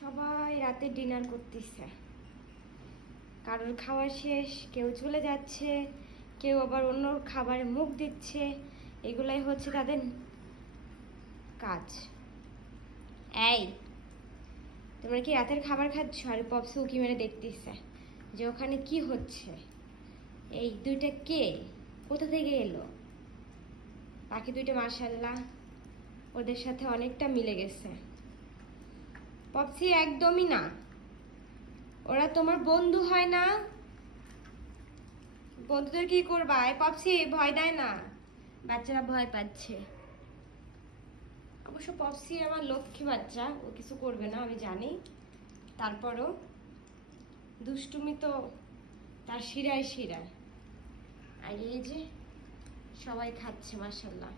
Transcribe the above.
সবাই রাতে ডিনার করতেছে, কারোর খাওয়া শেষ, কেউ চলে যাচ্ছে, কেউ আবার অন্য খাবারে মুখ দিচ্ছে। এগুলাই হচ্ছে তাদের কাজ। এই তোমরা কি রাতের খাবার খাচ্ছ? আর পপসি উকি মেরে দেখতেছে যে ওখানে কি হচ্ছে। এই দুইটা কে, কোথা থেকে এলো? বাকি দুইটা মাশাআল্লাহ ওদের সাথে অনেকটা মিলে গেছে। পপসি একদমই না, ওরা তোমার বন্ধু হয় না? বন্ধুদের কি করবা? এই পপসি ভয় দেয় না, বাচ্চারা ভয় পাচ্ছে। অবশ্য পপসি আমার লক্ষ্মী বাচ্চা, ও কিছু করবে না আমি জানি, তারপরও দুষ্টুমি তো তার শিরায় শিরায়। আর এই যে সবাই খাচ্ছে মাশাআল্লাহ।